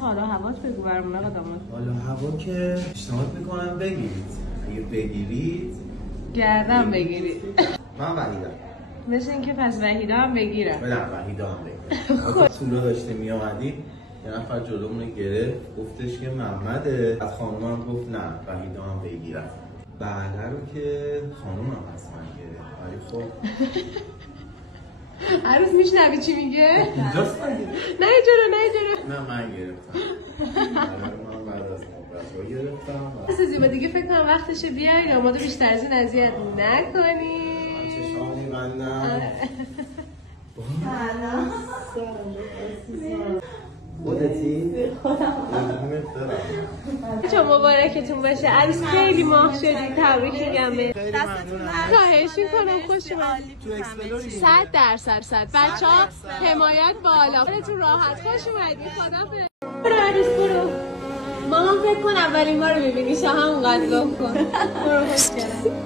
حال و هوات بگو برامون آقا داماد. حال و هوا که پیشنهاد میکنم بگیرید. اگه بگیرید گردم بگیرید. من وحیدم. مثل اینکه پس وحیده هم بگیرم. نه وحیده هم بگیرم. طول رو داشته میامدی یه نفر جلومون گرفت گفتش که محمده. از خانوم هم گفت نه وحیده هم بگیرم. بعده رو که خانوم هم از من گرفت. ولی خب عروس میشنوی چی میگه؟ اینجاست مگه؟ نه اجاره نه من گرفتم. من بعد از مدت رو گرفتم. بس زیبا دیگه فکر کنم وقتشه بیاین آماده بیشتر از این اذیت نکنیم. چشام می‌بندم. خودتی؟ خودم چون مبارکتون باشه. عروس خیلی ماه شدی. تبریک میگم به خواهش میکنم. خوش اومدید. 100% بچه‌ها حمایت بالا. خودتون راحت خوش اومدید. خدا برو عروس برو. ما هم فکر کن اولین بار میبینی شا همونقدر لطف کن. برو خوش کردم.